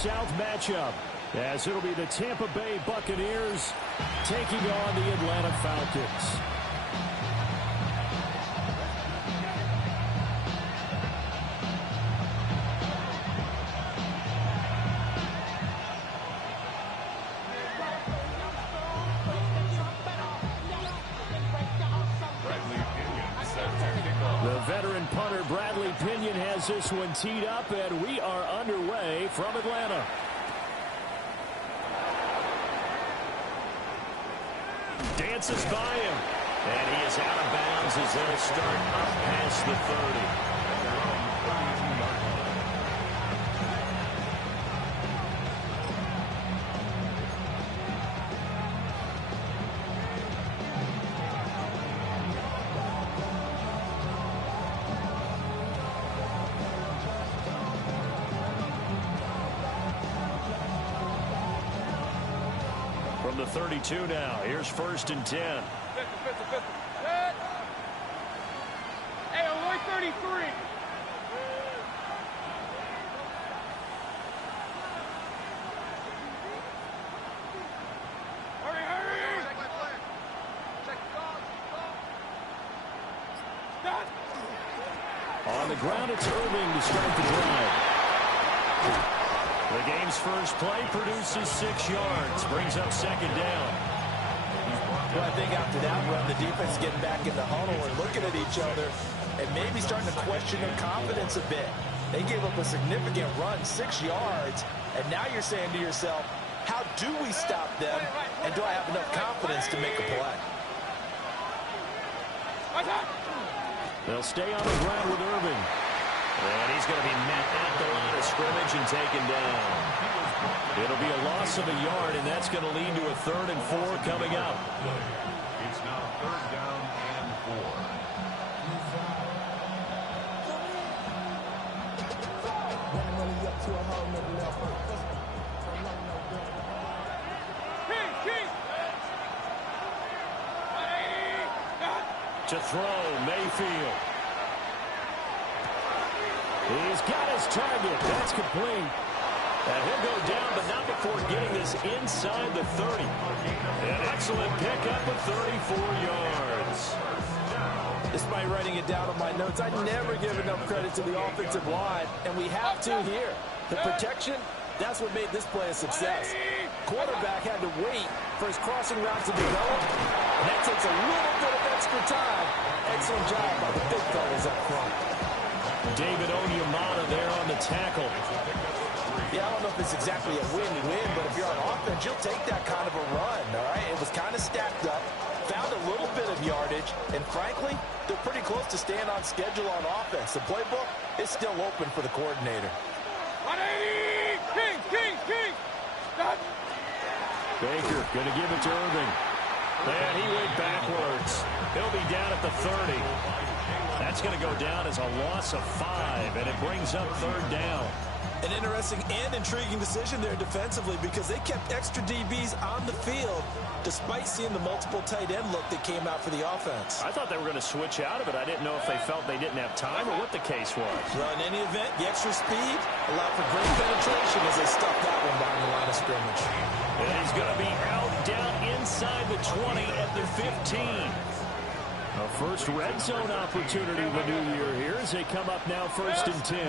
South matchup, as it'll be the Tampa Bay Buccaneers taking on the Atlanta Falcons. The veteran punter Bradley Pinion has this one teed up, and we are underway from Atlanta. Dances by him, and he is out of bounds as they'll start up past the 30. From the 32 now, here's 1st and 10. Hey, only 33. Hurry, hurry. On the ground, it's Irving to start the drive. The game's first play produces 6 yards, brings up 2nd down. Well, I think after that run, the defense getting back in the huddle and looking at each other and maybe starting to question their confidence a bit. They gave up a significant run, 6 yards, and now you're saying to yourself, how do we stop them, and do I have enough confidence to make a play? They'll stay on the ground with Irving. And he's going to be met at the line of scrimmage and taken down. It'll be a loss of a yard, and that's going to lead to a 3rd and 4 coming up. It's now 3rd down and 4. To throw, Mayfield. He's got his target. That's complete. And he'll go down, but not before getting this inside the 30. An excellent pickup of 34 yards. Despite writing it down on my notes, I never give enough credit to the offensive line, and we have to here. The protection, that's what made this play a success. Quarterback had to wait for his crossing route to develop, and that takes a little bit of extra time. Excellent job by the big fellas up front. David Onyemata there on the tackle. Yeah, I don't know if it's exactly a win-win, but if you're on offense, you'll take that kind of a run, all right? It was kind of stacked up, found a little bit of yardage, and frankly, they're pretty close to staying on schedule on offense. The playbook is still open for the coordinator. 180! King! Baker going to give it to Irving. And he went backwards. He'll be down at the 30. That's going to go down as a loss of 5, and it brings up 3rd down. An interesting and intriguing decision there defensively because they kept extra DBs on the field despite seeing the multiple tight end look that came out for the offense. I thought they were going to switch out of it. I didn't know if they felt they didn't have time or what the case was. Well, in any event, the extra speed allowed for great penetration as they stuffed that one behind the line of scrimmage. And he's going to be out down inside the 20 at the 15. A first red zone opportunity of the new year here as they come up now 1st and 10. A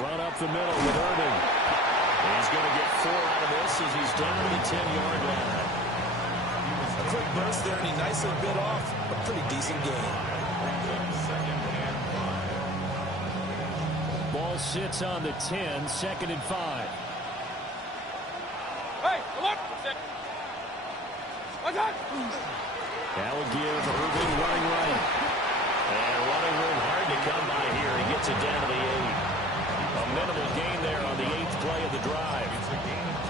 run up the middle with Irving. He's going to get 4 out of this as he's down to the 10-yard line. A quick burst there, and he nicely bit off a pretty decent gain. Ball sits on the 10, 2nd and 5. Hey, come on! That will give Irving running right. And running room hard to come by here. He gets it down to the 8. A minimal gain there on the 8th play of the drive.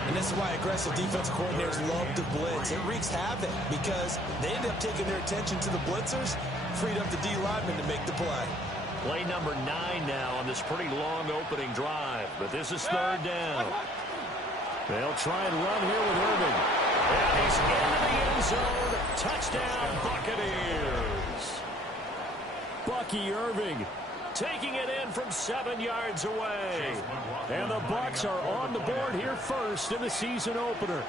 And this is why aggressive defensive coordinators love to blitz. It wreaks havoc because they end up taking their attention to the blitzers, freed up the D lineman to make the play. Play number 9 now on this pretty long opening drive. But this is 3rd down. They'll try and run here with Irving. And he's into the end zone. Touchdown, Buccaneers. Bucky Irving taking it in from 7 yards away. And the Bucs are on the board here first in the season opener.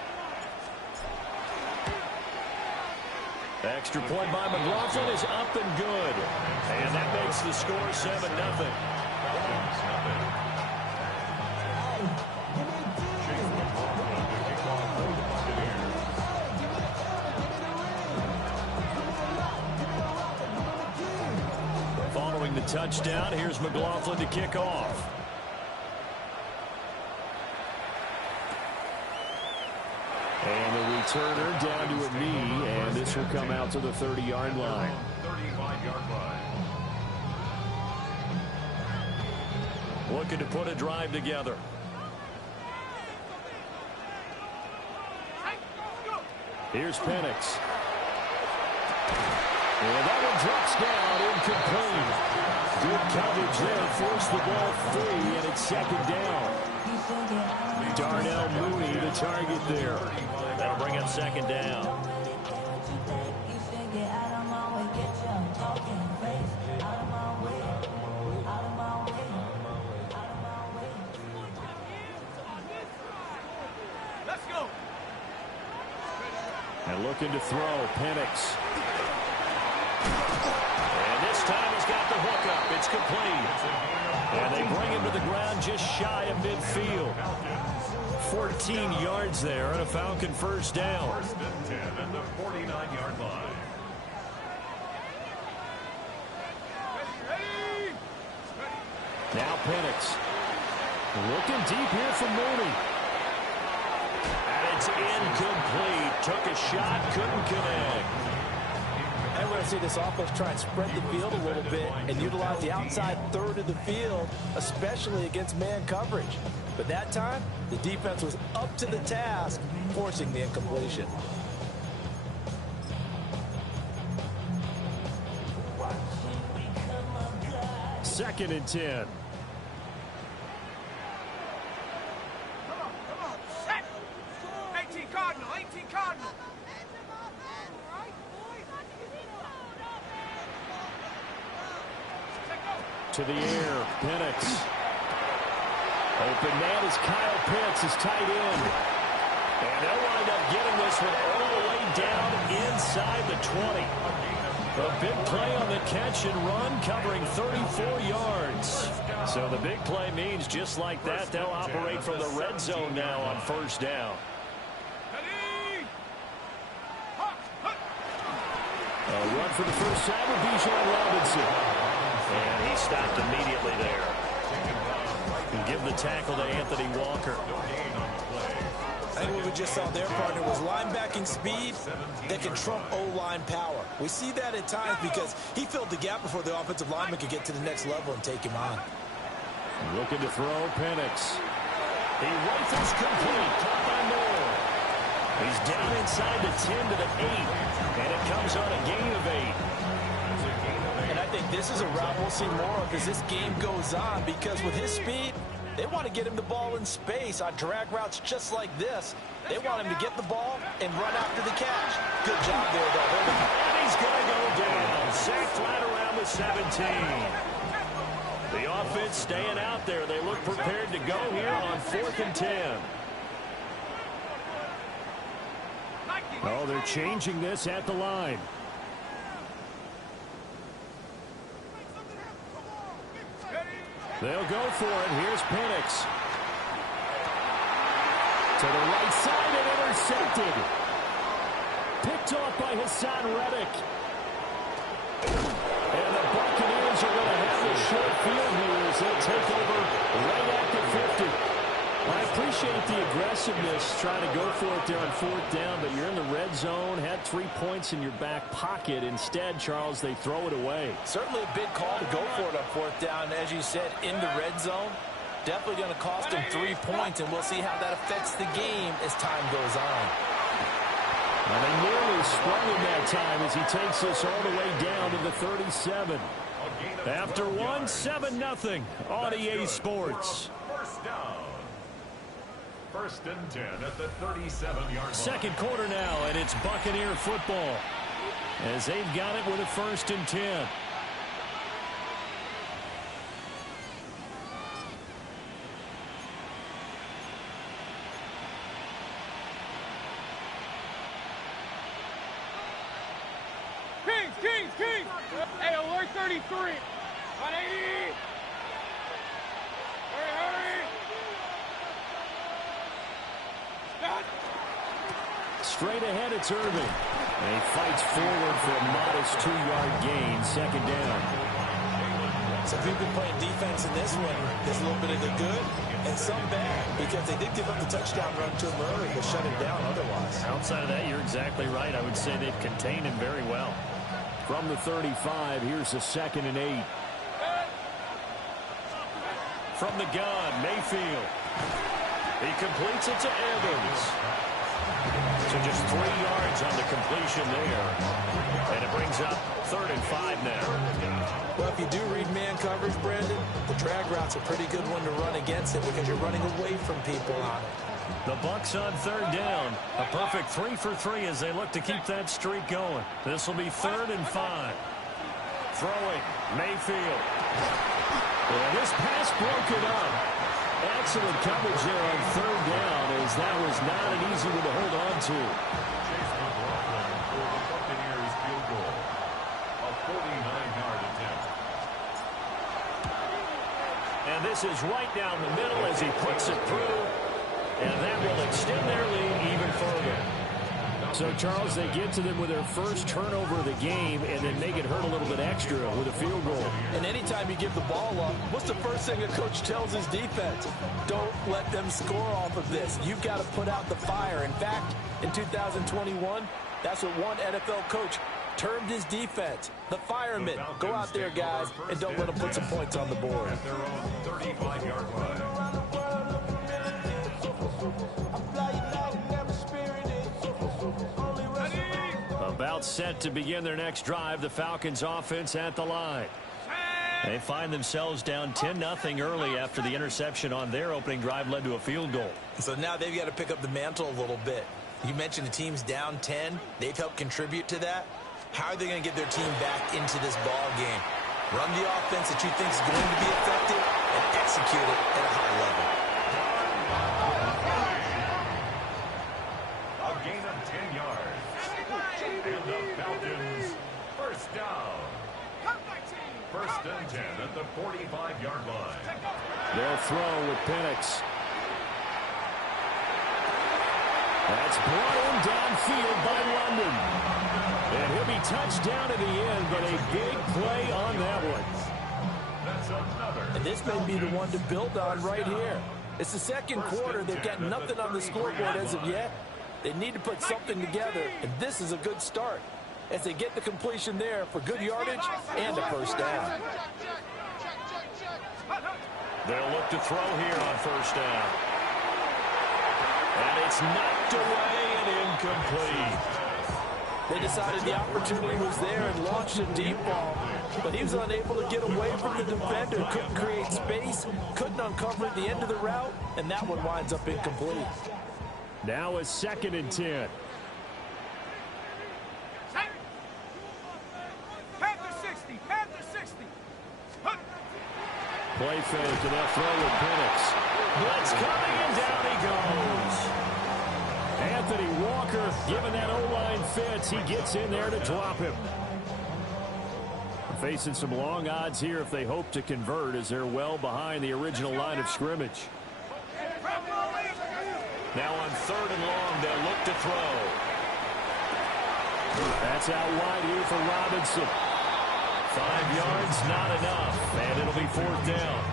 Extra point by McLaughlin is up and good. And that makes the score 7-0. Following the touchdown, here's McLaughlin to kick off. And the returner down to a knee, and this will come out to the 30-yard line. 35-yard line. Looking to put a drive together. Here's Penix. And that one drops down, incomplete. Good coverage there, forced the ball free, and it's second down. Darnell Mooney, the target there. That'll bring up second down. Let's go. And looking to throw, Penix. And this time he's got the hook up. It's complete. And they bring him to the ground just shy of midfield. 14 yards there and a Falcon first down. First and 10 at the 49-yard line. Now Penix. Looking deep here for Mooney. And it's incomplete. Took a shot, couldn't connect. And we're going to see this offense try and spread the field a little bit and utilize the outside third of the field, especially against man coverage. But that time, the defense was up to the task, forcing the incompletion. Second and 10. Come on. Set. 18 Cardinal. 18 Cardinal. To the air, Penix. Open man is Kyle Pitts, his tight end. And they'll wind up getting this one all the way down inside the 20. A big play on the catch and run, covering 34 yards. So the big play means just like that, they'll operate from the red zone now on first down. A run for the first time with Bijan Robinson. And he stopped immediately there. And give the tackle to Anthony Walker. I think what we just saw there, partner, was linebacking speed that can trump O-line power. We see that at times because he filled the gap before the offensive lineman could get to the next level and take him on. Looking to throw, Penix. He rifles complete, caught by Moore. He's down inside the 10 to the 8, and it comes on a gain of 8. And I think this is a route we'll see more of as this game goes on, because with his speed, they want to get him the ball in space on drag routes just like this. They want him to get the ball and run after the catch. Good job there, though. And he's going to go down. Safe flat around the 17. The offense staying out there. They look prepared to go here on 4th and 10. Oh, they're changing this at the line. They'll go for it. Here's Penix. To the right side and intercepted. Picked off by Hassan Reddick. And the Buccaneers are going to have a short field here as they'll take over right at the 50. I appreciate the aggressiveness trying to go for it there on 4th down, but you're in the red zone, had 3 points in your back pocket. Instead, Charles, they throw it away. Certainly a big call to go for it on 4th down. As you said, in the red zone, definitely going to cost them 3 points, and we'll see how that affects the game as time goes on. And they nearly sprung him that time as he takes this all the way down to the 37. After one, 7-0 on EA Sports. First down. First and 10 at the 37-yard line. Second quarter now, and it's Buccaneer football as they've got it with a 1st and 10. Hey, alert 33. 180. Hurry. Stop. Straight ahead, it's Irving. And he fights forward for a modest 2-yard gain, second down. So if you've been playing defense in this one, there's a little bit of the good and some bad, because they did give up the touchdown run to him early, but shut him down otherwise. Outside of that, you're exactly right. I would say they've contained him very well. From the 35, here's a 2nd and 8. From the gun, Mayfield. He completes it to Evans. So just 3 yards on the completion there. And it brings up 3rd and 5 now. Well, if you do read man coverage, Brandon, the drag route's a pretty good one to run against it because you're running away from people on it. The Bucs on 3rd down. A perfect 3 for 3 as they look to keep that streak going. This will be 3rd and 5. Throwing, Mayfield. And this pass broken up. Excellent coverage there on 3rd down, as that was not an easy one to hold on to. Chase McLaughlin for the Buccaneers field goal. A 49-yard attempt. And this is right down the middle as he puts it through. And that will extend their lead even further. So, Charles, they get to them with their first turnover of the game and then make it hurt a little bit extra with a field goal. And anytime you give the ball up, what's the first thing a coach tells his defense? Don't let them score off of this. You've got to put out the fire. In fact, in 2021, that's what one NFL coach termed his defense. The firemen. Go out there, guys, and don't let them put some points on the board. At their own 35-yard line. About set to begin their next drive, the Falcons offense at the line. They find themselves down 10-0 early after the interception on their opening drive led to a field goal. So now they've got to pick up the mantle a little bit. You mentioned the team's down 10. They've helped contribute to that. How are they going to get their team back into this ball game? Run the offense that you think is going to be effective and execute it at a high level. A gain of 10 yards. And the Falcons, first down. 1st and 10 at the 45-yard line. They'll throw with Penix. That's brought in downfield by London. And he'll be touched down at the end, but a big play on that one. That's another. And this may be the one to build on right here. It's the second quarter. They've got nothing on the scoreboard as of yet. They need to put something together, and this is a good start as they get the completion there for good yardage and a first down. They'll look to throw here on first down. And it's knocked away and incomplete. They decided the opportunity was there and launched a deep ball, but he was unable to get away from the defender, couldn't create space, couldn't uncover at the end of the route, and that one winds up incomplete. Now a 2nd and 10. Panther 60. Panther 60. Play fake to that throw with Penix. Blitz coming and down he goes. Anthony Walker, given that O-line fits, he gets in there to drop him. Facing some long odds here if they hope to convert, as they're well behind the original line of scrimmage. Now on 3rd and long, they'll look to throw. That's out wide here for Robinson. 5 yards, not enough, and it'll be 4th down.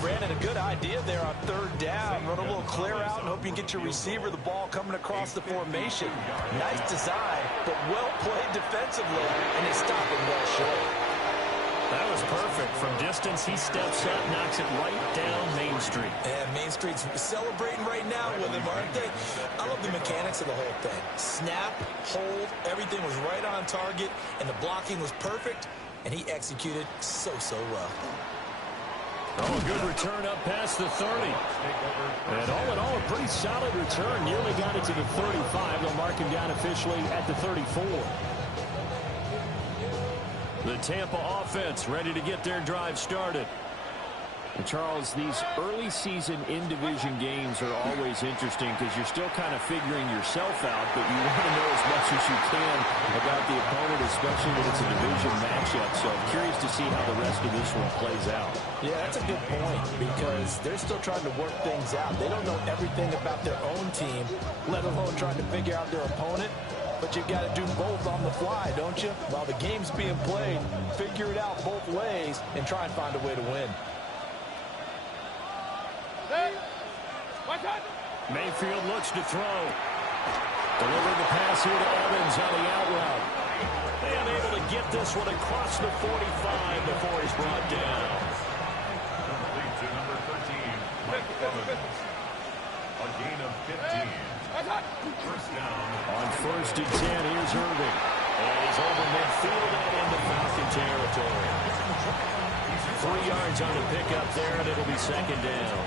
Brandon, a good idea there on 3rd down. Run a little clear out and hope you can get your receiver the ball coming across the formation. Nice design, but well played defensively, and they stop it well short. That was perfect. From distance, he steps up, knocks it right down Main Street. And Main Street's celebrating right now with him, aren't they? I love the mechanics of the whole thing. Snap, hold, everything was right on target, and the blocking was perfect, and he executed so well. Oh, a good return up past the 30. And all in all, a pretty solid return. Nearly got it to the 35. They'll mark him down officially at the 34. The Tampa offense ready to get their drive started. Charles, these early season in-division games are always interesting because you're still kind of figuring yourself out, but you want to know as much as you can about the opponent, especially when it's a division matchup. So I'm curious to see how the rest of this one plays out. Yeah, that's a good point because they're still trying to work things out. They don't know everything about their own team, let alone trying to figure out their opponent. But you've got to do both on the fly, don't you? While the game's being played, figure it out both ways and try and find a way to win. Mayfield looks to throw. Delivering the pass here to Evans on the out route. And able to get this one across the 45 before he's brought down. Complete to number 13, Mike Evans. A gain of 15. First down. On 1st and 10, here's Irving. And he's over midfield and into Falcon territory. 3 yards on the pickup there, and it'll be 2nd down.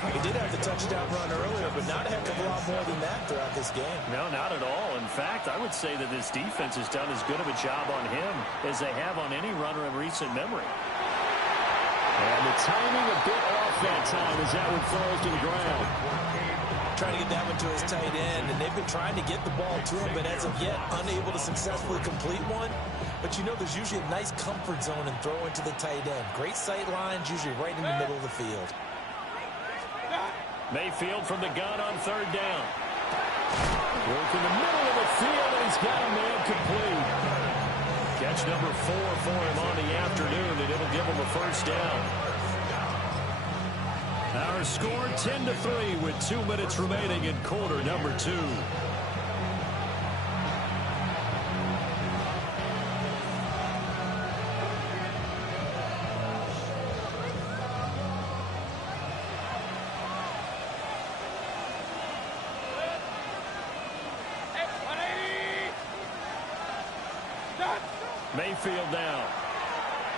He did have the touchdown run earlier, but not a heck of a lot more than that throughout this game. No, not at all. In fact, I would say that this defense has done as good of a job on him as they have on any runner in recent memory. And the timing a bit off that time as that one falls to the ground. Trying to get that one to his tight end, and they've been trying to get the ball to him, but as of yet, unable to successfully complete one. But you know there's usually a nice comfort zone in throwing to the tight end. Great sight lines, usually right in the middle of the field. Mayfield from the gun on 3rd down. Work in the middle of the field, and he's got a man complete. Catch number 4 for him on the afternoon, and it'll give him a 1st down. Our score 10-3 with 2 minutes remaining in quarter number 2. Mayfield down.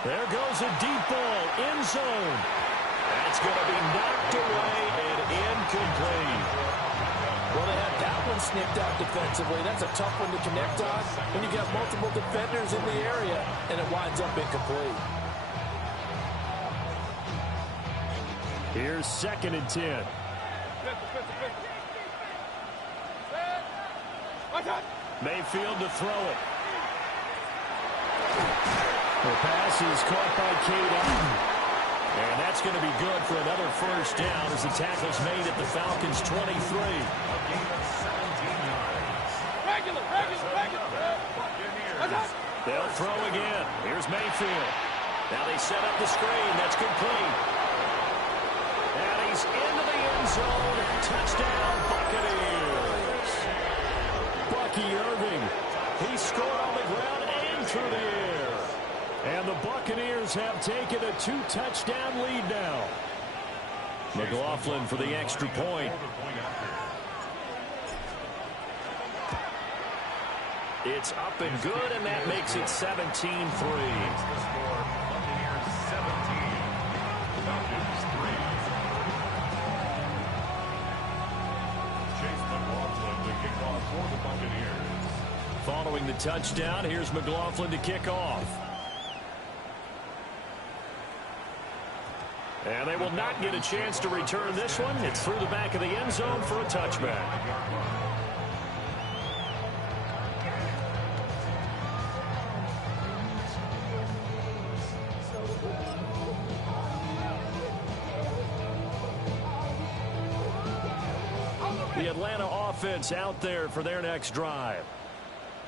There goes a deep ball, end zone. That's going to be knocked away and incomplete. Well, they had that one snipped out defensively. That's a tough one to connect on when you got multiple defenders in the area, and it winds up incomplete. Here's 2nd and 10. Mayfield to throw it. The pass is caught by Cade Otton. And that's going to be good for another 1st down as the tackle's made at the Falcons' 23. They'll throw again. Here's Mayfield. Now they set up the screen. That's complete. And he's into the end zone. Touchdown, Buccaneers. Bucky Irving. He scored on the ground and through the air. And the Buccaneers have taken a 2-touchdown lead now. McLaughlin for the extra point. It's up and good, and that makes it 17-3. Following the touchdown, here's McLaughlin to kick off. And they will not get a chance to return this one. It's through the back of the end zone for a touchback. The Atlanta offense out there for their next drive.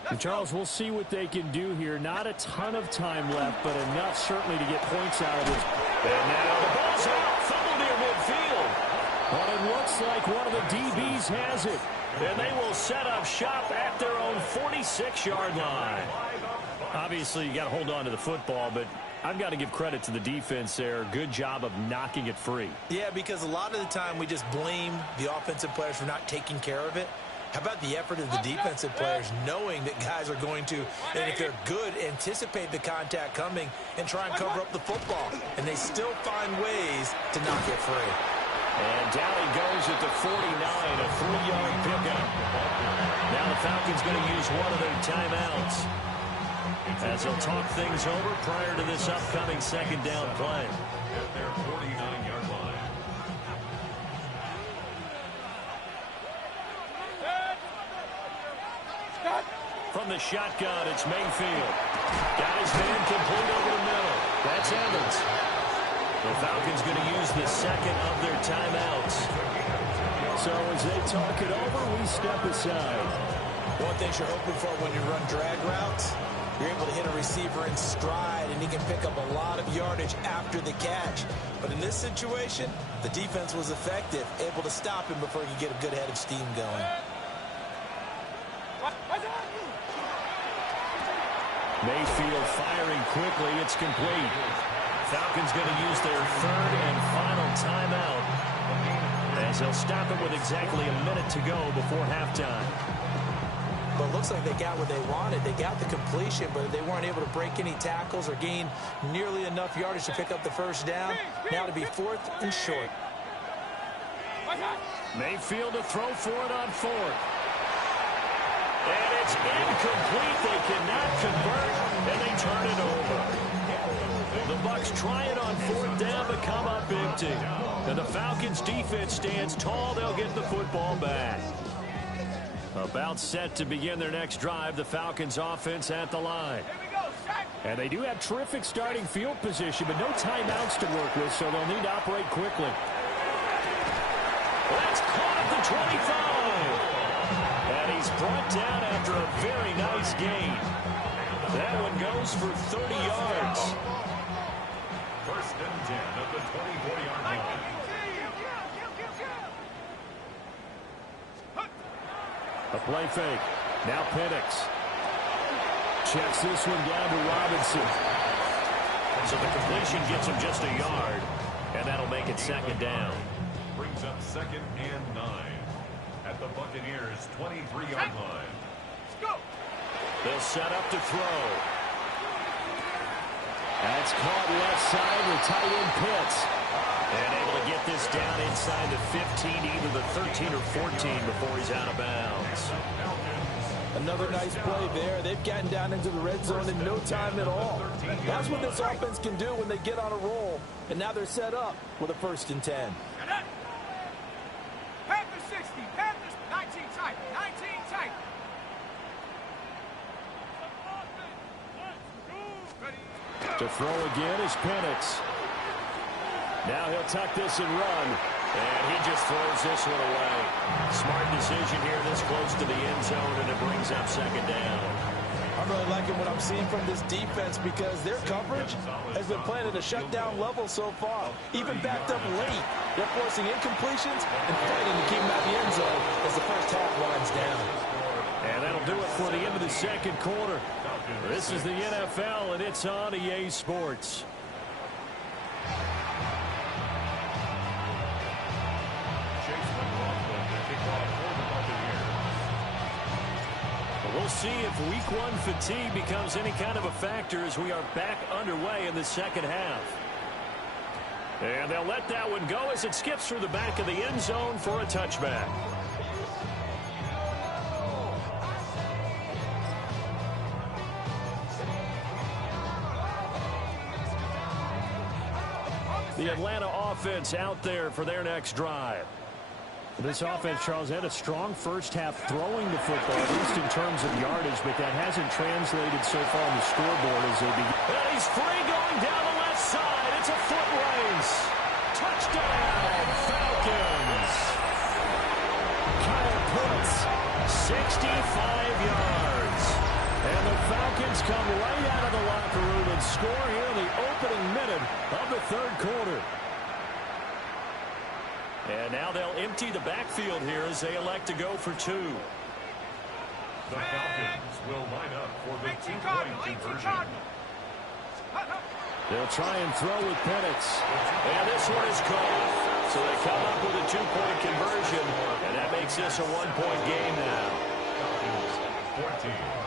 And Charles, we'll see what they can do here. Not a ton of time left, but enough certainly to get points out of this. And now the ball's out, fumbled near midfield. But it looks like one of the DBs has it. And they will set up shop at their own 46-yard line. Obviously, you got to hold on to the football, but I've got to give credit to the defense there. Good job of knocking it free. Yeah, because a lot of the time we just blame the offensive players for not taking care of it. How about the effort of the defensive players knowing that guys are going to, and if they're good, anticipate the contact coming and try and cover up the football. And they still find ways to knock it free. And down he goes at the 49, a 3-yard pickup. Now the Falcons going to use one of their timeouts as they'll talk things over prior to this upcoming 2nd down play. At their 49 from the shotgun. It's Mayfield. Got his man complete over the middle. That's Evans. The Falcons going to use the second of their timeouts. So as they talk it over, we step aside. One thing you're hoping for when you run drag routes, you're able to hit a receiver in stride, and he can pick up a lot of yardage after the catch. But in this situation, the defense was effective, able to stop him before he could get a good head of steam going. Mayfield firing quickly. It's complete. Falcons going to use their third and final timeout, as they'll stop it with exactly a minute to go before halftime. But it looks like they got what they wanted. They got the completion, but they weren't able to break any tackles or gain nearly enough yardage to pick up the first down. Now to be fourth and short. Mayfield to throw for it on fourth. And it's incomplete. They cannot convert, and they turn it over. The Bucs try it on fourth down, but come up empty. And the Falcons defense stands tall. They'll get the football back. About set to begin their next drive, the Falcons offense at the line. And they do have terrific starting field position, but no timeouts to work with, so they'll need to operate quickly. That's caught at the 25. And he's brought down after a very nice gain. That one goes for 30 yards. First and 10 at the 24-yard line. A play fake. Now Penix. Checks this one down to Robinson. So the completion gets him just a yard, and that'll make it second down. Brings up second and 9 at the Buccaneers' 23-yard line. Let's go. They'll set up to throw. That's caught left side with tight end Pitts. And able to get this down inside the 15, either the 13 or 14 before he's out of bounds. Another nice play there. They've gotten down into the red zone in no time at all. That's what this offense can do when they get on a roll. And now they're set up with a first and 10. Panthers 60. Panthers 19 tight. 19 tight. To throw again is Penix. Now he'll tuck this and run. And he just throws this one away. Smart decision here this close to the end zone, and it brings up second down. I'm really liking what I'm seeing from this defense because their coverage has been playing at a shutdown level so far. Even backed up late, they're forcing incompletions and fighting to keep them out of the end zone as the first half winds down. And that'll do it for the end of the second quarter. This is the NFL, and it's on EA Sports. We'll see if week one fatigue becomes any kind of a factor as we are back underway in the second half. And they'll let that one go as it skips through the back of the end zone for a touchback. The Atlanta offense out there for their next drive. This offense, Charles, had a strong first half throwing the football, at least in terms of yardage, but that hasn't translated so far on the scoreboard as they begin. And he's free going down the left side. It's a foot race. Touchdown, Falcons. Kyle Pitts, 65 yards. And the Falcons come right out of the locker room and score here in the opening minute of the third quarter. And now they'll empty the backfield here as they elect to go for two. The Falcons will line up for the two-point conversion. They'll try and throw with Penix. And this one is caught. So they come up with a two-point conversion. And that makes this a one-point game now. Falcons 14.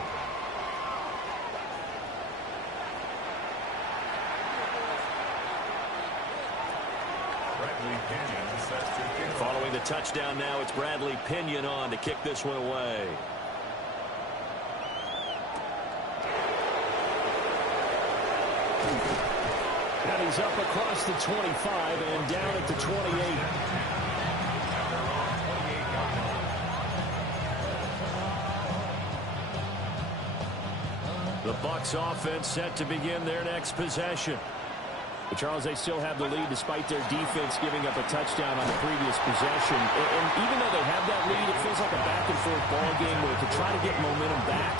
Following the touchdown now, it's Bradley Pinion on to kick this one away. And he's up across the 25 and down at the 28. The Bucs offense set to begin their next possession. But Charles, they still have the lead despite their defense giving up a touchdown on the previous possession. And even though they have that lead, it feels like a back-and-forth ball game where to try to get momentum back,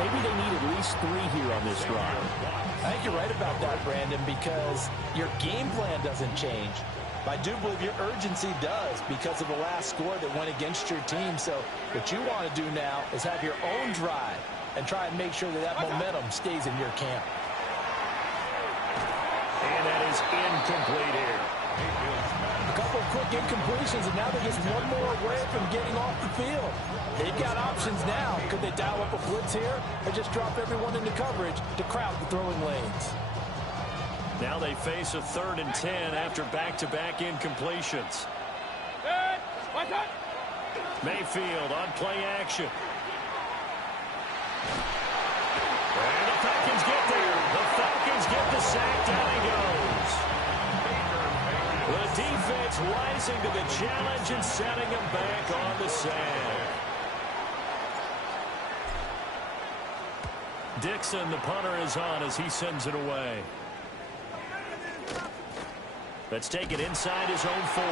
maybe they need at least 3 here on this drive. I think you're right about that, Brandon, because your game plan doesn't change. I do believe your urgency does because of the last score that went against your team. So what you want to do now is have your own drive and try and make sure that that momentum stays in your camp. And that is incomplete here. A couple of quick incompletions, and now they're just one more away from getting off the field. They've got options now. Could they dial up a blitz here or just drop everyone into coverage to crowd the throwing lanes? Now they face a 3rd and 10 after back-to-back incompletions. Mayfield on play action. And the Falcons get there. The Falcons get the sack. Down he goes. The defense rising to the challenge and setting him back on the sack. Dixon, the punter, is on as he sends it away. Let's take it inside his own 40.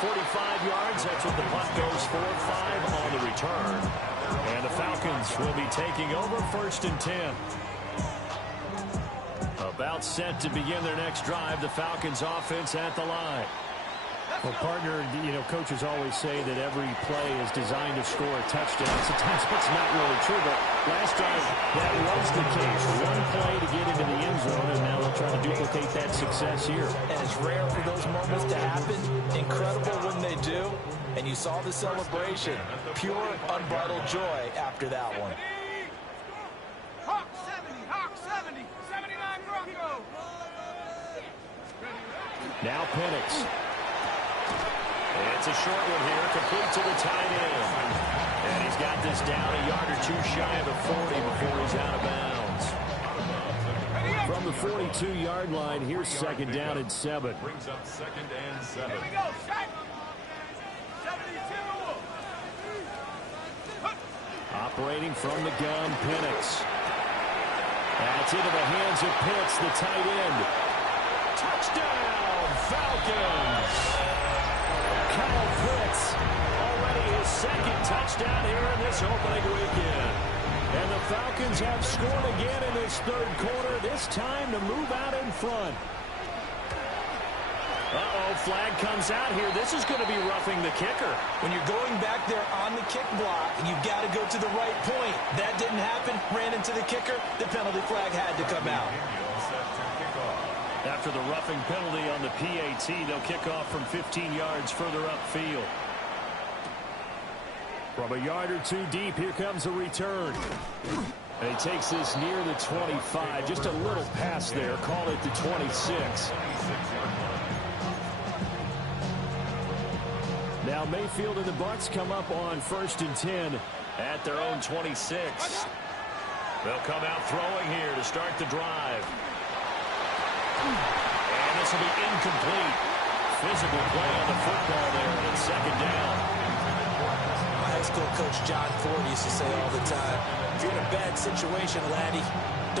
45 yards, that's what the punt goes for. 5 on the return. And the Falcons will be taking over 1st and 10. About set to begin their next drive. The Falcons offense at the line. Well, partner, coaches always say that every play is designed to score a touchdown. Sometimes that's not really true, but last drive, that was the case. One play to get into the end zone, and now they'll try to duplicate that success here. And it's rare for those moments to happen. Incredible when they do. And you saw the celebration. Pure, unbridled joy after that one. Hawk 70, 79 Bronco. Now Penix. It's a short one here, complete to the tight end. And he's got this down a yard or 2 shy of the 40 before he's out of bounds. From the 42-yard line, here's 2nd down and 7. Brings up 2nd and 7. Here we go, shot. 72. Operating from the gun, Penix. That's into the hands of Pitts, the tight end. Touchdown, Falcons! Kyle Pitts, already his 2nd touchdown here in this opening weekend. And the Falcons have scored again in this 3rd quarter, this time to move out in front. Uh-oh, flag comes out here. This is going to be roughing the kicker. When you're going back there on the kick block, you've got to go to the right point. That didn't happen. Ran into the kicker. The penalty flag had to come out. After the roughing penalty on the PAT, they'll kick off from 15 yards further upfield. From a yard or 2 deep, here comes a return. And he takes this near the 25. Just a little pass there. Call it the 26. Now Mayfield and the Bucs come up on 1st and 10 at their own 26. They'll come out throwing here to start the drive. And this will be incomplete. Physical play on the football there, and it's 2nd down. My high school coach John Ford used to say all the time, if you're in a bad situation, laddie,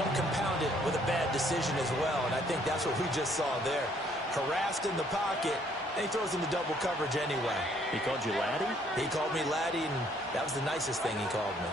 don't compound it with a bad decision as well. And I think that's what we just saw there. Harassed in the pocket, and he throws into double coverage anyway. He called you laddie? He called me laddie, and that was the nicest thing he called me.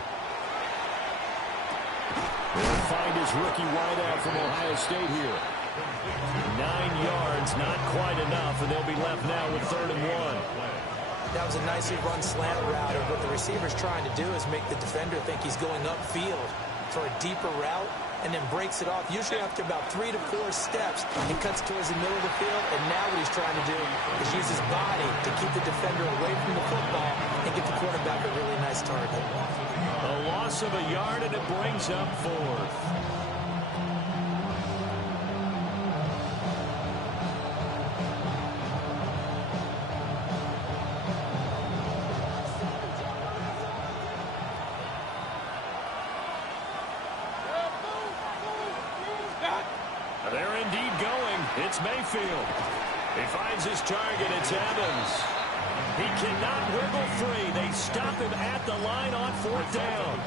He'll find his rookie wideout from Ohio State here. 9 yards, not quite enough, and they'll be left now with 3rd and 1. That was a nicely run slant route, and what the receiver's trying to do is make the defender think he's going upfield for a deeper route, and then breaks it off, usually after about 3 to 4 steps, and cuts towards the middle of the field, and now what he's trying to do is use his body to keep the defender away from the football and get the quarterback a really nice target. A loss of a yard, and it brings up 4th. They're indeed going. It's Mayfield. He finds his target. It's Evans. He cannot wiggle free. They stop him at the line on 4th down.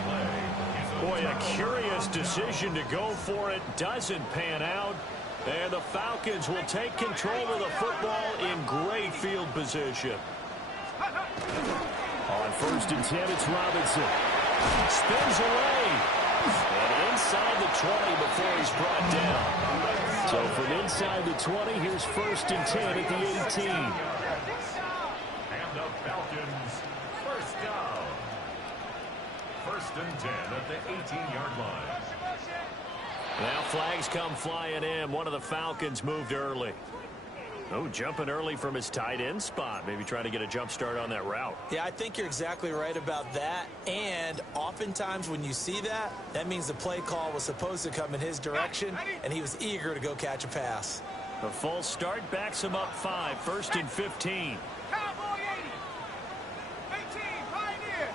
Boy, a curious decision to go for it. Doesn't pan out. And the Falcons will take control of the football in great field position. On 1st and 10, it's Robinson. Spins away. And inside the 20 before he's brought down. So from inside the 20, here's 1st and 10 at the 18. And the Falcons, first down. 1st and 10 at the 18-yard line. Now flags come flying in. One of the Falcons moved early. Oh, jumping early from his tight end spot. Maybe trying to get a jump start on that route. Yeah, I think you're exactly right about that. And oftentimes when you see that, that means the play call was supposed to come in his direction, and he was eager to go catch a pass. A false start backs him up 5. 1st and 15. Cowboy 80. 18, Pioneer.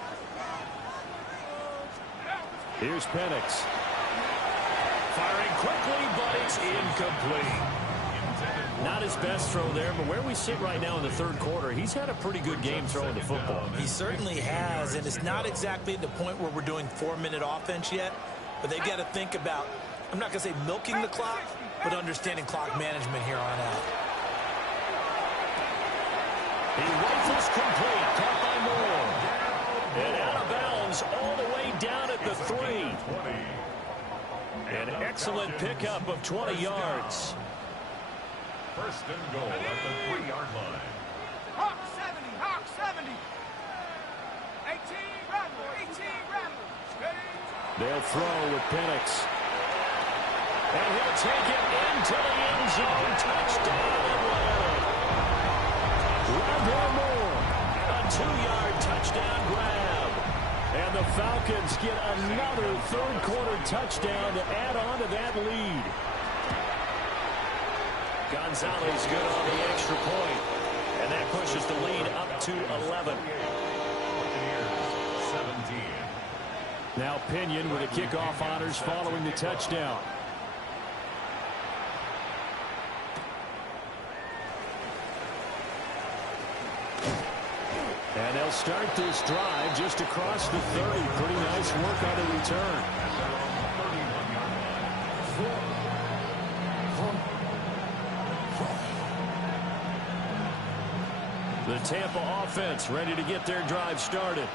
Here's Penix. Firing quickly, but it's incomplete. Not his best throw there, but where we sit right now in the 3rd quarter, he's had a pretty good game throwing the football. He certainly has, and it's not exactly at the point where we're doing 4-minute offense yet, but they've got to think about, I'm not going to say milking the clock, but understanding clock management here on out. He rifles complete, caught by Moore. And out of bounds all the way down at the 3. An excellent pickup of 20 yards. 1st and goal at the 3-yard line. Hawk 70, Hawk 70. 18, Rebel, 18, Rebel. Steady. They'll throw with Penix. And he'll take it into the end zone. Touchdown, Atlanta. Laverne Moore. A 2-yard touchdown grab. And the Falcons get another 3rd quarter touchdown to add on to that lead. Gonzalez good on the extra point. And that pushes the lead up to 11. 17. Now Pinion with a kickoff honors following the touchdown. And they'll start this drive just across the 30. Pretty nice work on the return. The Tampa offense ready to get their drive started.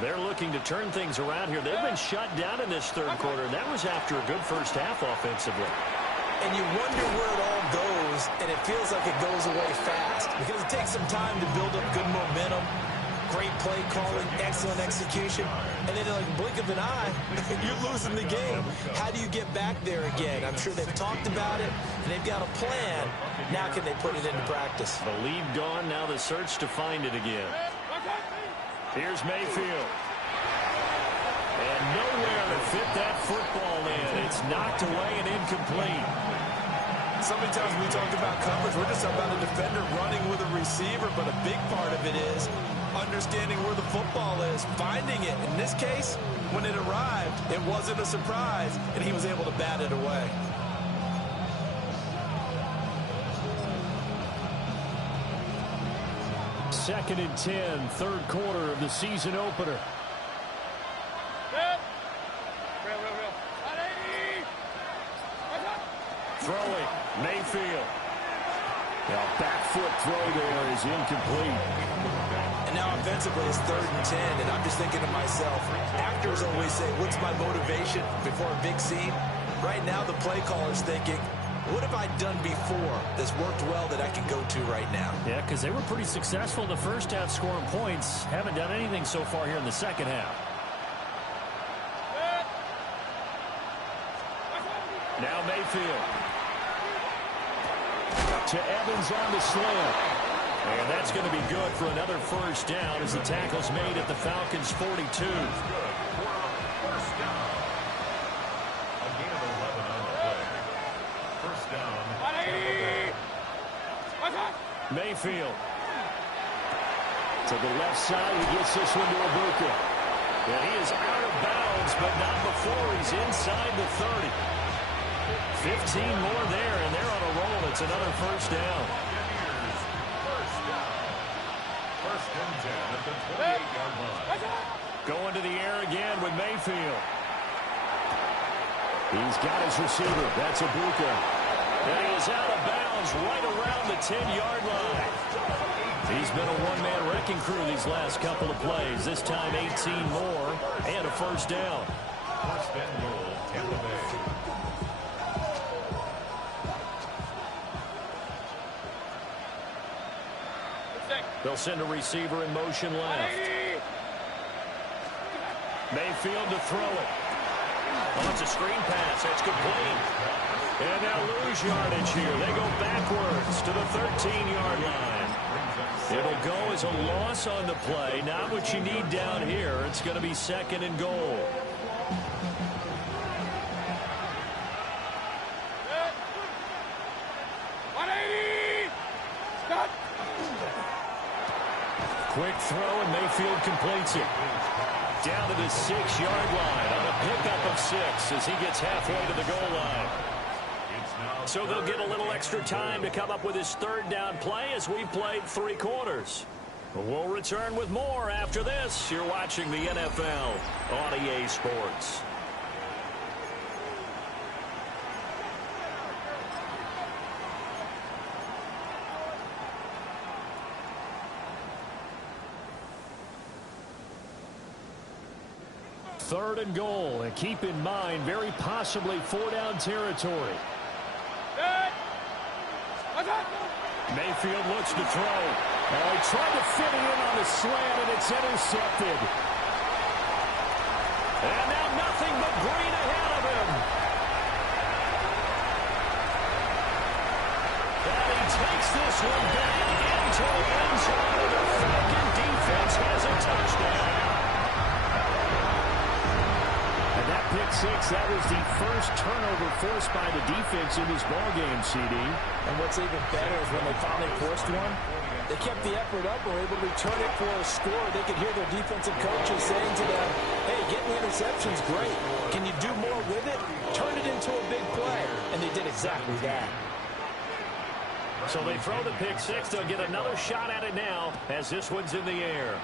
They're looking to turn things around here. They've been shut down in this 3rd quarter, and that was after a good first half offensively. And you wonder where it all goes, and it feels like it goes away fast because it takes some time to build up good momentum, great play calling, excellent execution, and then in like a blink of an eye, you're losing the game. How do you get back there again? I'm sure they've talked about it, and they've got a plan. Now can they put it into practice? The lead gone, now the search to find it again. Here's Mayfield. And nowhere to fit that football in. It's knocked away and incomplete. So many times we talked about coverage. We're just about a defender running with a receiver, but a big part of it is understanding where the football is, finding it. In this case, when it arrived, it wasn't a surprise, and he was able to bat it away. Second and 10, 3rd quarter of the season opener. Throwing, Mayfield. Now back foot throw there is incomplete. And now offensively it's 3rd and 10, and I'm just thinking to myself, actors always say, what's my motivation before a big scene? Right now the play caller's thinking, what have I done before that's worked well that I can go to right now? Yeah, because they were pretty successful in the first half scoring points. Haven't done anything so far here in the second half. Now Mayfield. To Evans on the slant. And that's going to be good for another first down as the tackle's made at the Falcons' 42. First down. A gain of 11 on the play. First down. Mayfield. To the left side, he gets this one to Ibuka. And he is out of bounds, but not before he's inside the 30. 15 more there, and they're on a roll. It's another first down. and 10 at the 28-yard line. Going to the air again with Mayfield. He's got his receiver. That's Ibuka. And he is out of bounds right around the 10-yard line. He's been a one-man wrecking crew these last couple of plays. This time 18 more and a first down. First and goal, Tampa Bay. They'll send a receiver in motion left. Mayfield to throw it. Oh, it's a screen pass. That's complete. And now lose yardage here. They go backwards to the 13-yard line. It'll go as a loss on the play. Not what you need down here. It's going to be second and goal. Quick throw, and Mayfield completes it. Down to the 6-yard line on a pickup of 6 as he gets halfway to the goal line. So they'll get a little extra time to come up with his third down play as we played 3 quarters. We'll return with more after this. You're watching the NFL on EA Sports. Third and goal, and keep in mind, very possibly 4-down territory. Mayfield looks to throw. Oh, he tried to fit it in on the slant, and it's intercepted. And now nothing but green ahead of him. And he takes this one back into the end zone, and the Falcon defense has a touchdown. And that pick six, that was the first turnover forced by the defense in this ballgame, CD. And what's even better is when they finally forced one, they kept the effort up and were able to return it for a score. They could hear their defensive coaches saying to them, hey, getting the interception's great. Can you do more with it? Turn it into a big play. And they did exactly that. So they throw the pick six. They'll get another shot at it now as this one's in the air.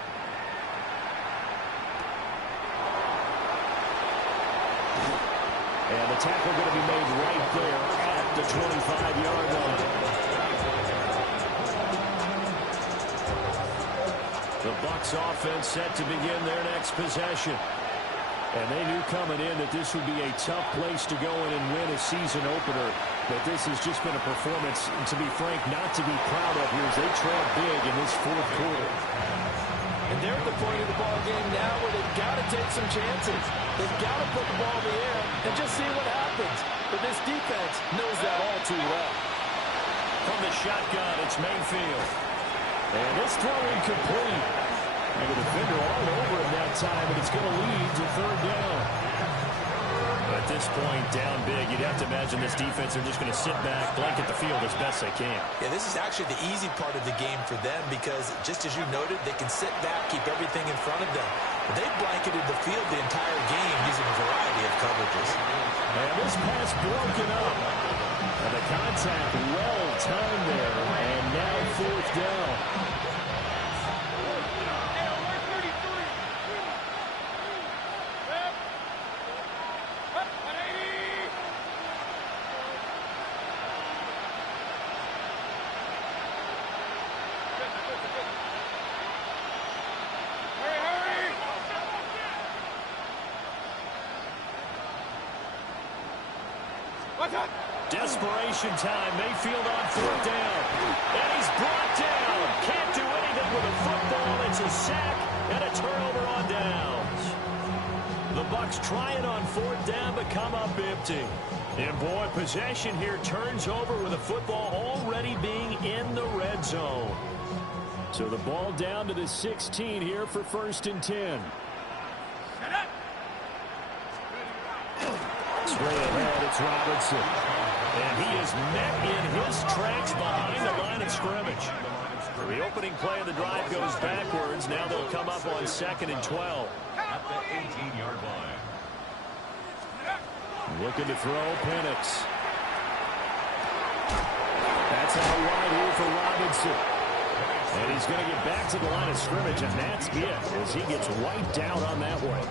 And the tackle going to be made right there at the 25-yard line. The Bucs offense set to begin their next possession. And they knew coming in that this would be a tough place to go in and win a season opener. But this has just been a performance, to be frank, not to be proud of here as they trail big in this fourth quarter. And they're at the point of the ball game now where they've got to take some chances. They've got to put the ball in the air and just see what happens. But this defense knows that all too well. From the shotgun, it's Mayfield. And this throw incomplete. And the defender all over him that time, but it's going to lead to third down. At this point, down big, you'd have to imagine this defense are just going to sit back, blanket the field as best they can. Yeah, this is actually the easy part of the game for them because, just as you noted, they can sit back, keep everything in front of them. But they've blanketed the field the entire game using a variety of coverages. And this pass broken up. And the contact well timed there, and now fourth down. Desperation time. Mayfield on fourth down. And he's brought down. Can't do anything with a football. It's a sack and a turnover on downs. The Bucs try it on fourth down but come up empty. And boy, possession here turns over with a football already being in the red zone. So the ball down to the 16 here for first and 10. Straight ahead, it's Robinson. And he is met in his tracks behind the line of scrimmage. The opening play of the drive goes backwards. Now they'll come up on 2nd and 12. At the 18-yard line. Looking to throw, Penix. That's out wide here for Robinson. And he's going to get back to the line of scrimmage, and that's it, as he gets wiped out on that one.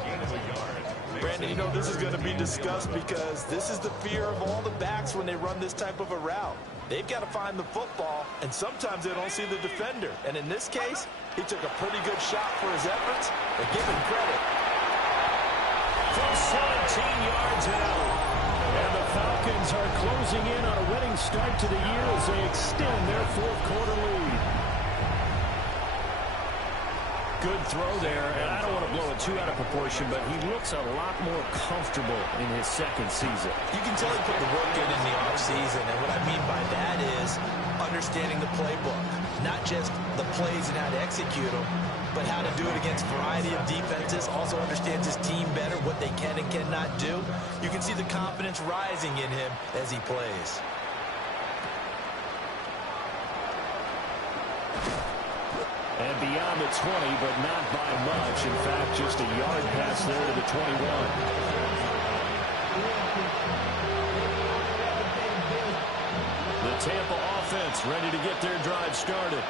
Brandon, you know, this is going to be discussed because this is the fear of all the backs when they run this type of a route. They've got to find the football, and sometimes they don't see the defender. And in this case, he took a pretty good shot for his efforts, but give him credit. From 17 yards out. And the Falcons are closing in on a winning start to the year as they extend their fourth quarter lead. Good throw there, and I don't want to blow it too out of proportion, but he looks a lot more comfortable in his second season. You can tell he put the work in the offseason, and what I mean by that is understanding the playbook. Not just the plays and how to execute them, but how to do it against a variety of defenses. Also understands his team better, what they can and cannot do. You can see the confidence rising in him as he plays. And beyond the 20, but not by much. In fact, just a yard pass there to the 21. The Tampa offense ready to get their drive started.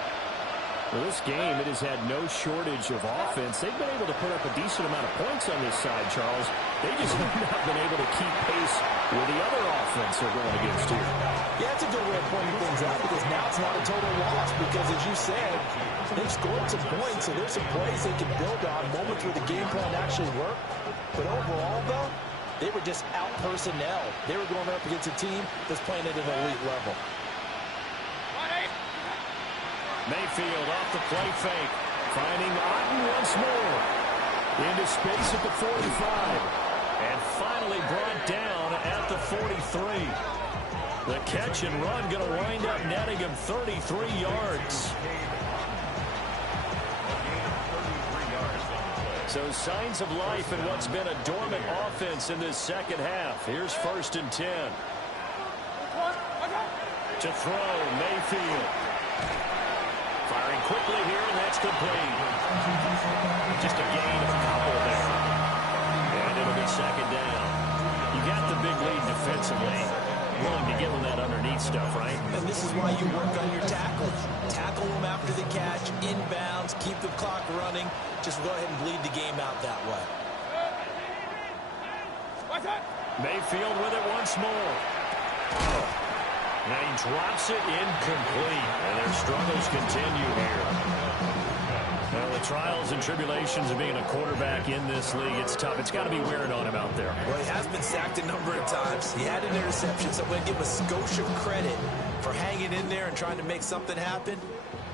For this game, it has had no shortage of offense. They've been able to put up a decent amount of points on this side, Charles. They just have not been able to keep pace with the other offense they're going against here. Yeah, it's a good way of pointing things out because now it's not a total loss because, as you said, they've scored some points, so there's some plays they can build on, moments where the game plan actually worked. But overall, though, they were just out personnel. They were going up against a team that's playing at an elite level. Mayfield off the play fake, finding Otten once more. Into space at the 45. And finally brought down at the 43. The catch and run going to wind up netting him 33 yards. So signs of life in what's been a dormant offense in this second half. Here's 1st and 10. To throw, Mayfield. Firing quickly here, and that's complete. Just a gain of a couple there. And it'll be second down. You got the big lead defensively. Willing to give them that underneath stuff, right? And this is why you work on your tackles. Tackle them after the catch, inbounds, keep the clock running. Just go ahead and bleed the game out that way. Mayfield with it once more. Now he drops it incomplete. And their struggles continue here. Well, the trials and tribulations of being a quarterback in this league, it's tough. It's got to be wearing on him out there. Well, he has been sacked a number of times. He had an interception, so I'm going to give him a skosh of credit for hanging in there and trying to make something happen,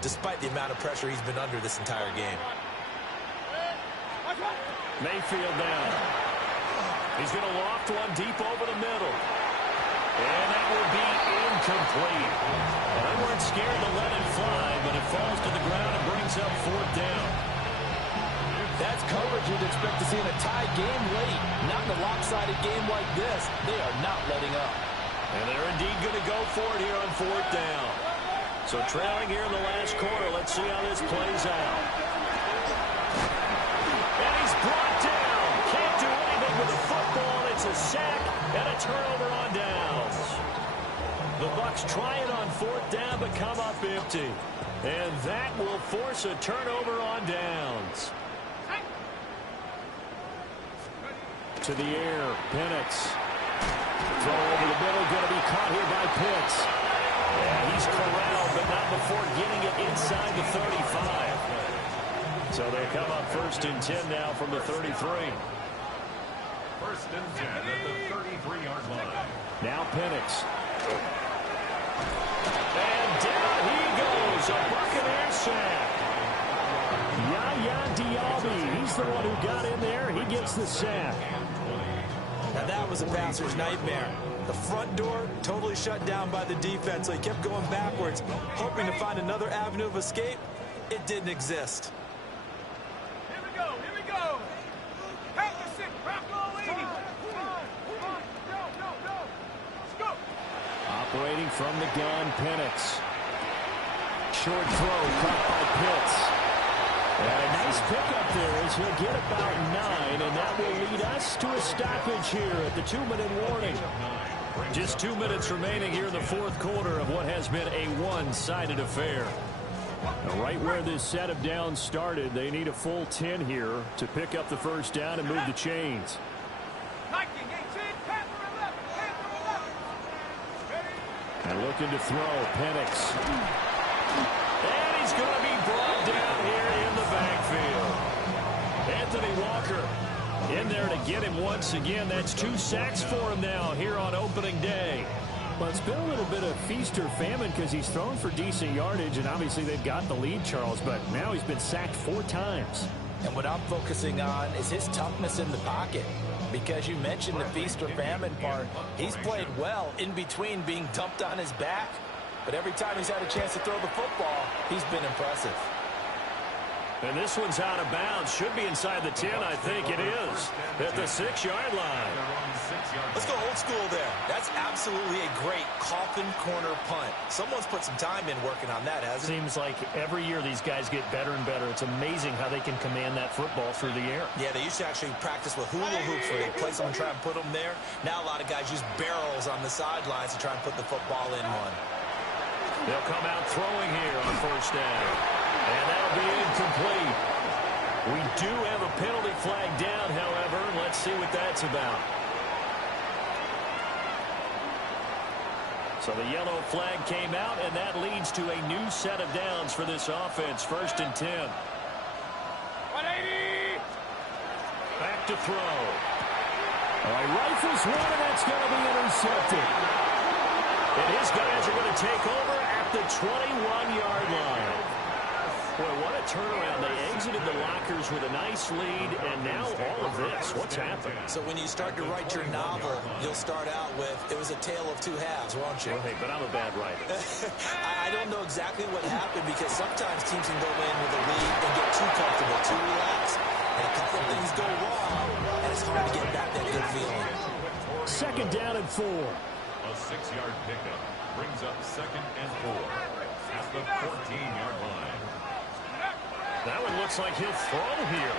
despite the amount of pressure he's been under this entire game. Mayfield down. He's going to loft one deep over the middle. And that will be incomplete. And they weren't scared to let it fly, but it falls to the ground and brings up 4th down. That's coverage you'd expect to see in a tie game late. Not in a lopsided game like this. They are not letting up. And they're indeed going to go for it here on 4th down. So trailing here in the last quarter. Let's see how this plays out. And he's brought down. Can't do anything with the football. It's a sack and a turnover on downs. The Bucs try it on 4th down, but come up empty. And that will force a turnover on downs. To the air, Penix. Throw over the middle, going to be caught here by Pitts. And he's corralled, but not before getting it inside the 35. So they come up 1st and 10 now from the 33. 1st and 10 at the 33-yard line. Now Penix. And down he goes. A Buccaneer sack. Yaya Diaby. He's the one who got in there. He gets the sack. Now that was a passer's nightmare. The front door totally shut down by the defense, so he kept going backwards, hoping to find another avenue of escape. It didn't exist. Here we go, here we go. Patterson, rock all 80. Come on, go. Let's go. Operating from the gun, Penix. Short throw caught by Pitts. And a nice pickup there as he'll get about 9, and that will lead us to a stoppage here at the 2-minute warning. Just 2 minutes remaining here in the 4th quarter of what has been a one-sided affair. Now, right where this set of downs started, they need a full 10 here to pick up the first down and move the chains. And looking to throw, Penix. And he's going to be brought down here in the backfield. Anthony Walker in there to get him once again. That's 2 sacks for him now here on opening day. Well, it's been a little bit of feast or famine because he's thrown for decent yardage, and obviously they've got the lead, Charles, but now he's been sacked 4 times. And what I'm focusing on is his toughness in the pocket. Because you mentioned the feast or famine part, he's played well in between being dumped on his back. But every time he's had a chance to throw the football, he's been impressive. And this one's out of bounds. Should be inside the 10, I think it is. At the 6-yard line. Let's go old school there. That's absolutely a great coffin corner punt. Someone's put some time in working on that, hasn't it? Seems like every year these guys get better and better. It's amazing how they can command that football through the air. Yeah, they used to actually practice with hula hoops where they place them and try and put them there. Now a lot of guys use barrels on the sidelines to try and put the football in one. They'll come out throwing here on first down. And that'll be incomplete. We do have a penalty flag down, however. Let's see what that's about. So the yellow flag came out, and that leads to a new set of downs for this offense. 1st and 10. 180. Back to throw. All right, rifles one, and that's going to be intercepted. And his guys are going to take over at the 21-yard line. Boy, what a turnaround. They exited the lockers with a nice lead, and now all of this. What's happened? So when you start to write your novel, you'll start out with, it was a tale of 2 halves, won't you? Well, hey, but I'm a bad writer. I don't know exactly what happened because sometimes teams can go in with a lead and get too comfortable, too relaxed, and a couple of things go wrong, and it's hard to get back that good feeling. 2nd down and 4. A 6-yard pickup brings up 2nd and 4 at the 14-yard line. That one looks like he'll throw here.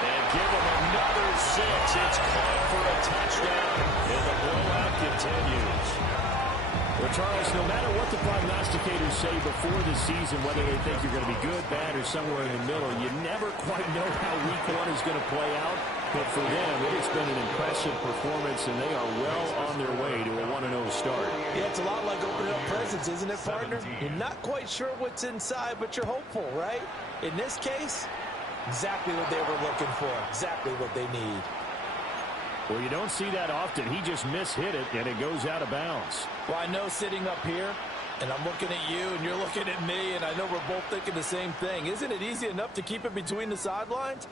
And give him another 6. It's caught for a touchdown. And the blowout continues. Well, Charles, no matter what the prognosticators say before the season, whether they think you're going to be good, bad, or somewhere in the middle, you never quite know how week 1 is going to play out. But for them, it's been an impressive performance, and they are well on their way to a 1-0 start. Yeah, it's a lot like opening up presents, isn't it, partner? You're not quite sure what's inside, but you're hopeful, right? In this case, exactly what they were looking for, exactly what they need. Well, you don't see that often. He just mishit it, and it goes out of bounds. Well, I know sitting up here, and I'm looking at you, and you're looking at me, and I know we're both thinking the same thing. Isn't it easy enough to keep it between the sidelines?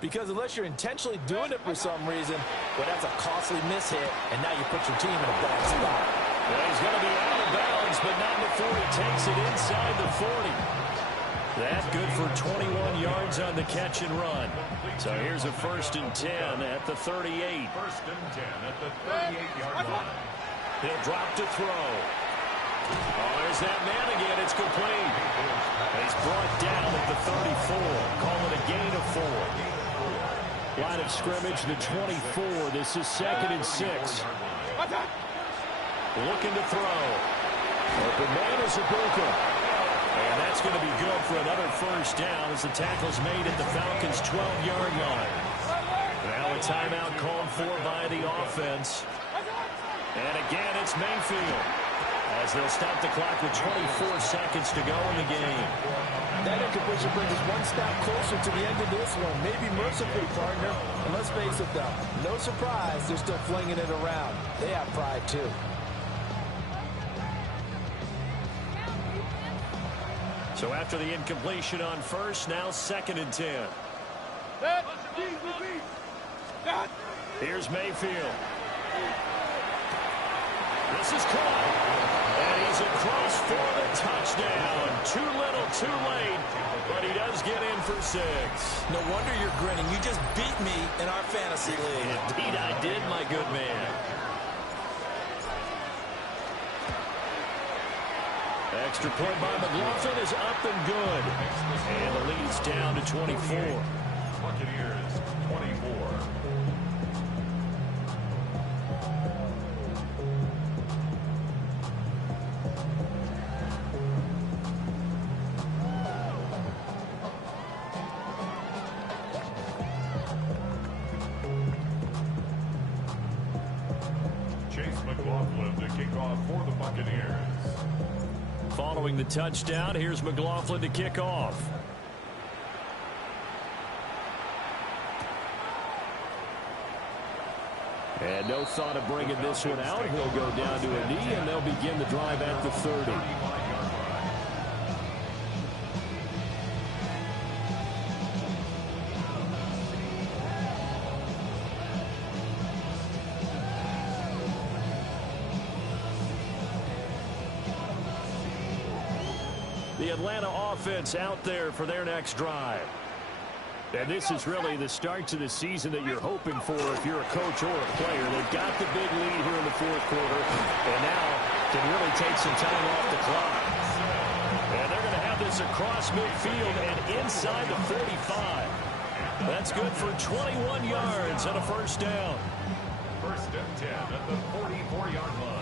Because unless you're intentionally doing it for some reason, well, that's a costly mishit, and now you put your team in a bad spot. Well, he's going to be out of bounds, but not before he takes it inside the 40. That good for 21 yards on the catch and run. So here's a 1st and 10 at the 38. 1st and 10 at the 38-yard line. He'll drop to throw. Oh, there's that man again. It's complete. He's brought down at the 34. Call it a gain of 4. Line of scrimmage, the 24. This is 2nd and 6. Looking to throw. Open man is Ibuka. And that's going to be good for another 1st down as the tackle's made at the Falcons' 12-yard line. Now a timeout called for by the offense. And again, it's Mayfield, as they'll stop the clock with 24 seconds to go in the game. That incompletion brings us one step closer to the end of this one. Maybe mercifully, partner. And let's face it, though, no surprise, they're still flinging it around. They have pride, too. So after the incompletion on 1st, now 2nd and 10. Here's Mayfield. This is caught. And he's across for the touchdown. Too little, too late. But he does get in for 6. No wonder you're grinning. You just beat me in our fantasy league. Indeed I did, my good man. Extra point by McLaughlin is up and good. And the lead's down to 24. Buccaneers, 24. McLaughlin to kick off for the Buccaneers. Following the touchdown, here's McLaughlin to kick off. And no thought of bringing this one out. He'll go down to a knee, and they'll begin the drive at the 30. The Atlanta offense out there for their next drive. And this is really the start to the season that you're hoping for if you're a coach or a player. They've got the big lead here in the fourth quarter, and now can really take some time off the clock. And they're going to have this across midfield and inside the 45. That's good for 21 yards and a first down. First and 10 at the 44-yard line.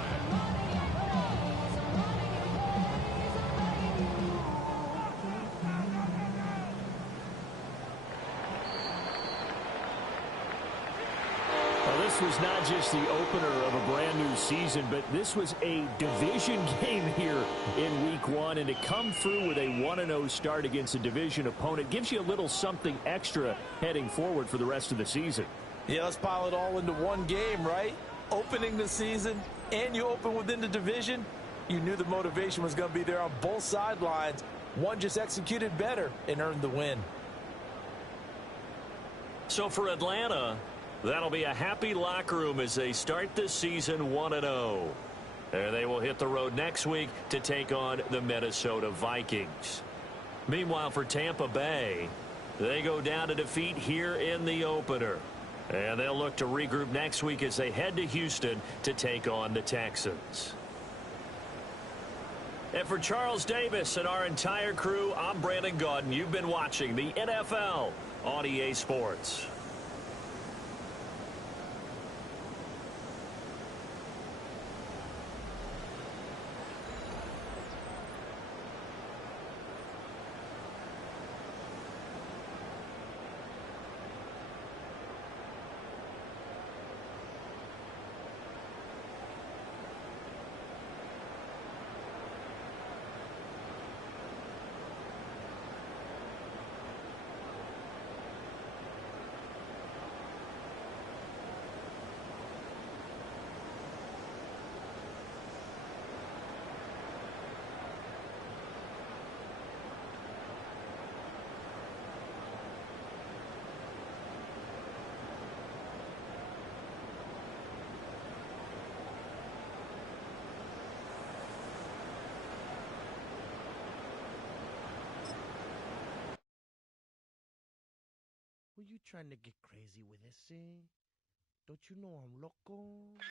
This was not just the opener of a brand new season, but this was a division game here in week one, and to come through with a 1-0 start against a division opponent gives you a little something extra heading forward for the rest of the season. Yeah, let's pile it all into one game, right? Opening the season, and you open within the division. You knew the motivation was going to be there on both sidelines. One just executed better and earned the win. So for Atlanta, that'll be a happy locker room as they start this season 1-0. And they will hit the road next week to take on the Minnesota Vikings. Meanwhile, for Tampa Bay, they go down to defeat here in the opener. And they'll look to regroup next week as they head to Houston to take on the Texans. And for Charles Davis and our entire crew, I'm Brandon Gaudin. You've been watching the NFL on EA Sports. Were you trying to get crazy with this, eh? Don't you know I'm loco?